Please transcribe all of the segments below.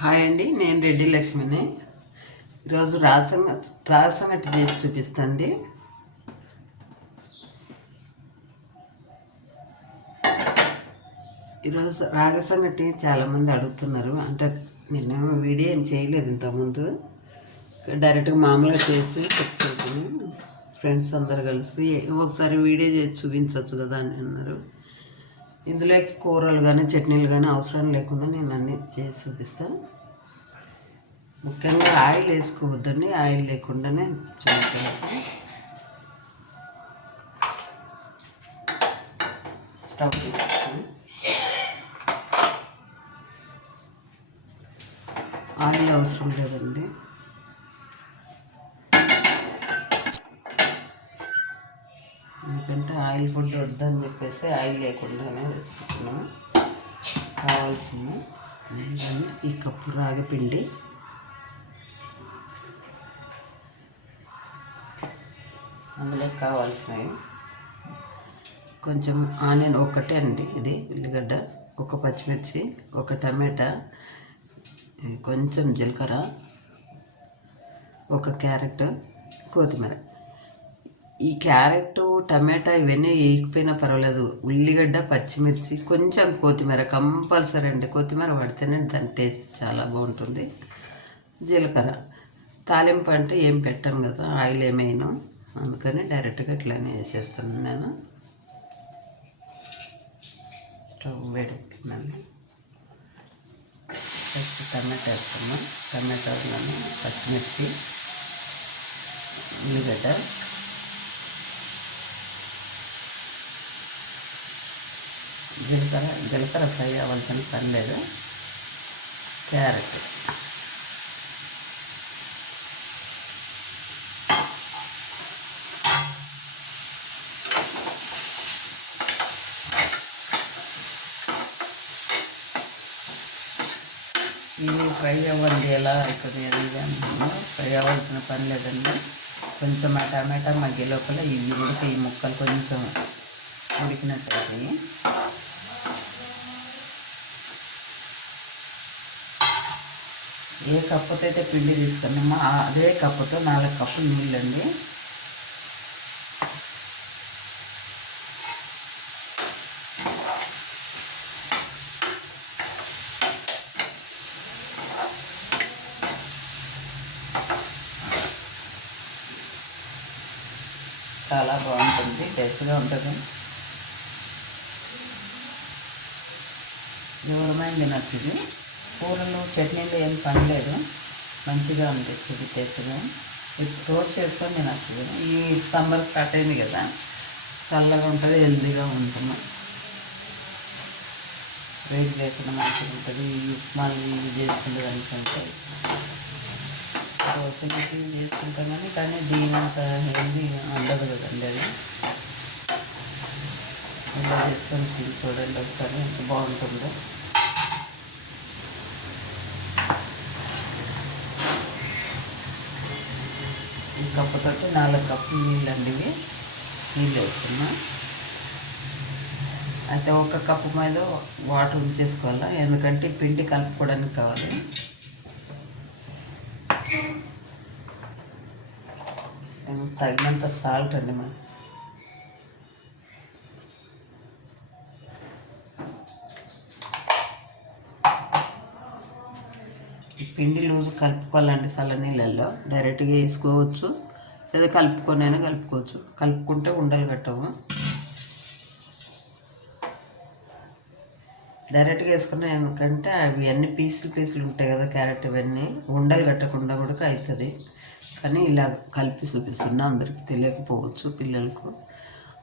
Hi అండి, నేను రెడ్డి లక్ష్మిని. ఈరోజు రాగసంగటి చేసి చూపిస్తాండి. ఈరోజు రాగసంగటి చాలామంది అడుగుతున్నారు. అంటే నేను వీడియో ఏం చేయలేదు ఇంతకుముందు, డైరెక్ట్గా మామూలుగా చేసి చెప్తాను. ఫ్రెండ్స్ అందరు కలిసి ఒకసారి వీడియో చేసి చూపించవచ్చు కదా అని అన్నారు. ఇందులోకి కూరలు కానీ చట్నీలు కానీ అవసరం లేకుండా నేను అన్నీ చేసి చూపిస్తాను. ముఖ్యంగా ఆయిల్ వేసుకోవద్దండి, ఆయిల్ లేకుండానే చూపించాలి. స్టవ్ తీసుకొని ఆయిల్ అవసరం లేదండి. ఎందుకంటే ఆయిల్ ఫుడ్ వద్దని చెప్పేసి ఆయిల్ లేకుండానే వేసుకుంటున్నాము. కావాల్సిన ఈ కప్పు రాగిపిండి, అందులో కావాల్సినవి కొంచెం ఆనియన్ ఒకటే అండి, ఇది ఉల్లిగడ్డ, ఒక పచ్చిమిర్చి, ఒక టమాటా, కొంచెం జీలకర్ర, ఒక క్యారెట్, కొత్తిమీర. ఈ క్యారెట్ టమాటా ఇవన్నీ వేయకపోయినా పర్వాలేదు, ఉల్లిగడ్డ పచ్చిమిర్చి కొంచెం కొత్తిమీర కంపల్సరీ అండి. కొత్తిమీర పడితేనే దాని టేస్ట్ చాలా బాగుంటుంది. జీలకర్ర తాలింపు అంటే ఏం పెట్టాను కదా, ఆయిల్ ఏమైనా, అందుకని డైరెక్ట్గా ఇట్లానే వేసేస్తాను నేను. స్టవ్ వేడెక్కిందండి. ఫస్ట్ టమాటా వేస్తున్నాను. టమాటాలోని పచ్చిమిర్చి, ఉల్లిగడ్డ, జీలకర్ర ఫ్రై అవ్వాల్సిన పని లేదు. క్యారెట్, ఇది ఫ్రై అవ్వండి. ఎలా అవుతుంది అనేది ఫ్రై అవ్వాల్సిన పని లేదండి. కొంచెం ఆ టమాటా మగ్గే లోపల ఇవి ఉడికి ఈ ముక్కలు కొంచెం ఉడికినట్టు అవుతాయి. ఏ కప్పుతో అయితే పిండి తీసుకున్నామో అదే కప్పుతో 4 కప్పులు నీళ్ళండి. చాలా బాగుంటుంది, టేస్ట్గా ఉంటుంది. ఎవరమైంది నచ్చింది. కూరలు చట్నీలు ఏం పని లేదు, మంచిగా అనిపిస్తుంది టేస్ట్గా. రోజు చేసుకొని తినచ్చు. ఈ సమ్మర్ స్టార్ట్ అయింది కదా, చల్లగా ఉంటుంది, హెల్తీగా ఉంటుంది, వేడి లేకుండా మంచిగా ఉంటుంది. ఈ ఉప్మాలు ఇవి చేసుకుంటే అనుకుంటే దోశలు చేసుకుంటాం కానీ దీనంత హెల్తీ ఉండదు కదండి. అది ఇలా చేసుకొని తిని చూడండి ఒకసారి, ఎంత బాగుంటుందో. ఈ కప్పుతో 4 కప్పులు నీళ్ళు అండి, ఇవి నీళ్ళు వేస్తున్నా. అయితే ఒక కప్పు మీద వాటర్ ఉంచేసుకోవాలా, ఎందుకంటే పిండి కలుపుకోవడానికి కావాలి. తగినంత సాల్ట్ అండి. మనం ఈ పిండి లూజు కలుపుకోవాలండి. చల్ల నీళ్ళల్లో డైరెక్ట్గా వేసుకోవచ్చు, లేదా కలుపుకొనైనా కలుపుకోవచ్చు. కలుపుకుంటే ఉండలు కట్టవు. డైరెక్ట్గా వేసుకున్నా ఎందుకంటే అవి అన్ని పీసులు ఉంటాయి కదా, క్యారెట్ ఇవన్నీ ఉండలు కట్టకుండా కూడా అవుతుంది. కానీ ఇలా కలిపి చూపిస్తున్నా, అందరికీ తెలియకపోవచ్చు పిల్లలకు,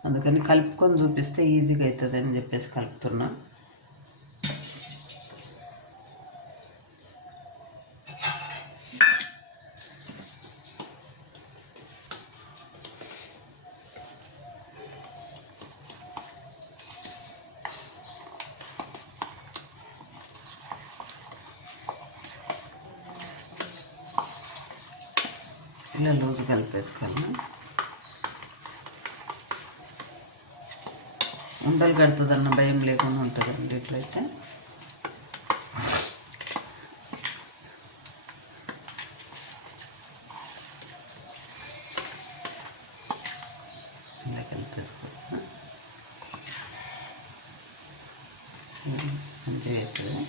అందుకని కలుపుకొని చూపిస్తే ఈజీగా అవుతుంది అని చెప్పేసి కలుపుతున్నా. ఇలా లూజు కలిపేసుకోవాలి. ఉండలు కడుతుందన్న భయం లేకుండా ఉంటుందండి ఇట్లయితే. మంచిగా అవుతుంది.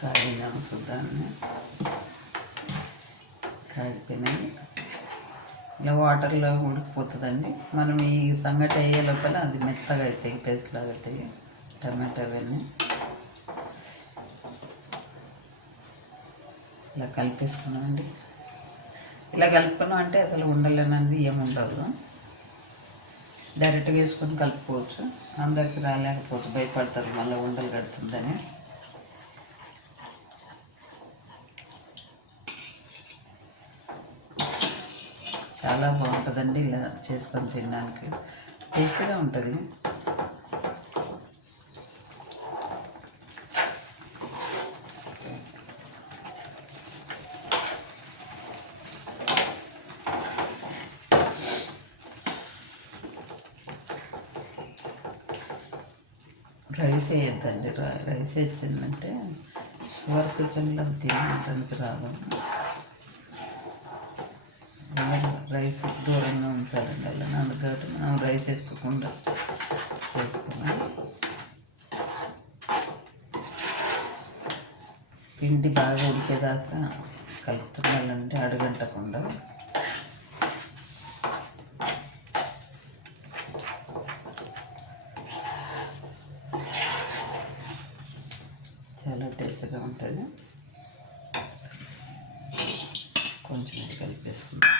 కాగినాము శుద్ధాన్ని కాగిపోయినాయి. ఇలా వాటర్లో ఉడికిపోతుందండి. మనం ఈ సంగటి అయ్యే లోపల అది మెత్తగా అవుతాయి, పేస్ట్ లాగా అవుతాయి టమాటా అవన్నీ. ఇలా కలిపేసుకున్నామండి. ఇలా కలుపుకున్నాం అంటే అసలు ఉండలేనంది ఏముండదు. డైరెక్ట్గా వేసుకొని కలుపుకోవచ్చు. అందరికి రాలేకపోతే భయపడతారు మళ్ళీ ఉండలు కడుతుందని. చాలా బాగుంటుందండి ఇలా చేసుకొని తినడానికి, టేస్టీగా ఉంటుంది. రైస్ వేయద్దండి. రైస్ వేసిందంటే షుగర్ పేషెంట్లు అది తినడానికి రాదు. రైస్ దూరంగా ఉంచాలండి. అలా అందుకని మనం రైస్ వేసుకోకుండా చేసుకున్నాం. పిండి బాగా ఉడికేదాకా కలుపుతుండాలంటే అడుగంటకుండా. చాలా టేస్ట్గా ఉంటుంది. కొంచెం కలిపేసుకుందాం.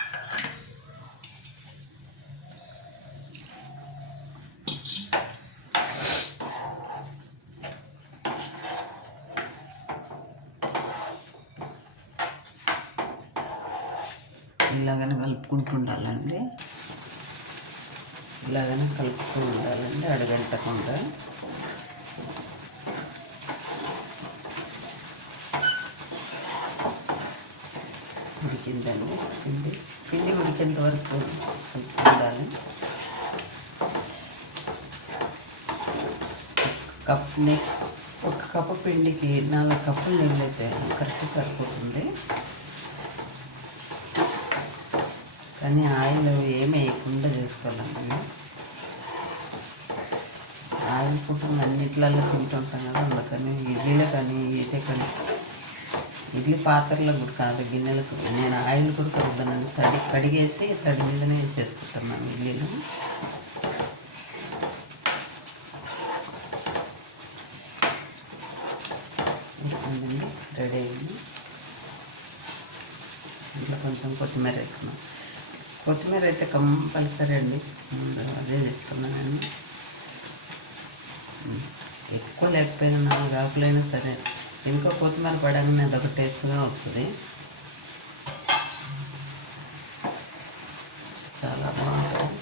ఇలాగనే కలుపుకుంటూ ఉండాలండి. ఇలాగనే కలుపుతూ ఉండాలండి అడుగంటకుండా. ఉడికిందండి. పిండి ఉడికేంత వరకు కలుపుతూ ఉండాలి. ఒక కప్పు పిండికి 4 కప్పులు నీళ్ళు అయితే కరెక్ట్ సరిపోతుంది. కానీ ఆయిల్ ఏమి వేయకుండా చేసుకోవాలండి. ఆయిల్ ఫుడ్ అన్నిట్లలో తింటుంటాం కదా, అందుకని ఇడ్లీలో కానీ ఇదే కానీ ఇడ్లీ పాత్రలకు కూడా కాదు, గిన్నెలకు నేను ఆయిల్ కూడా కలుగుతానండి. కడిగేసి తడి మీదనే వేసేసుకుంటున్నాను ఇడ్లీలు. రెడీ అయింది. ఇంట్లో కొంచెం కొత్తిమీర వేసుకున్నాం. కొత్తిమీర అయితే కంపల్సరీ అండి, అదే చెప్తున్నానండి. ఎక్కువ లేకపోయినా 4 ఆకులైనా సరే ఇంకో కొత్తిమీర పడగానే అదొక టేస్ట్గా వస్తుంది. చాలా బాగుంటుంది.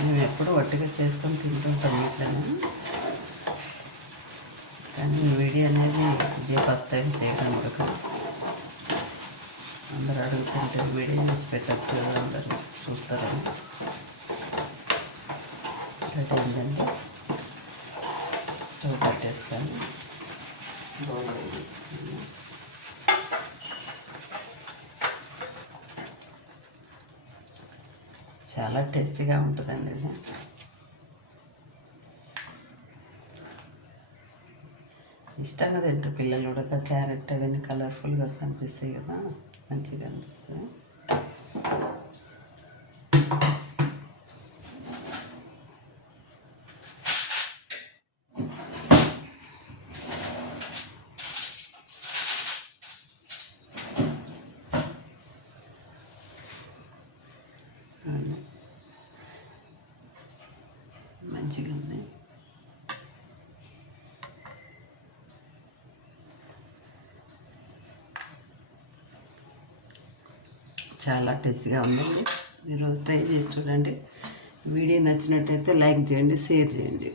మేము ఎప్పుడు వట్టిగా చేసుకొని తింటుంటాం ఇట్లనే. కానీ ఈ వీడియో అనేది ఇదే ఫస్ట్ టైం చేయడం వరకు. అందరూ అడుగుతుంటే వీడియో చేసి పెట్టచ్చు కదా, అందరూ చూస్తారని. రెడీ అయిందండి. స్టవ్ కట్టేసుకొని చాలా టేస్టీగా ఉంటుందండి ఇది. ఇష్టంగా తింటారు పిల్లలు కూడా. క్యారెట్ అవన్నీ కలర్ఫుల్గా కనిపిస్తాయి కదా, మంచిగా అనిపిస్తుంది. మంచిగా ఉంది. చాలా టేస్టీగా ఉందండి. మీరు ట్రై చేసి చూడండి. వీడియో నచ్చినట్టయితే లైక్ చేయండి, షేర్ చేయండి.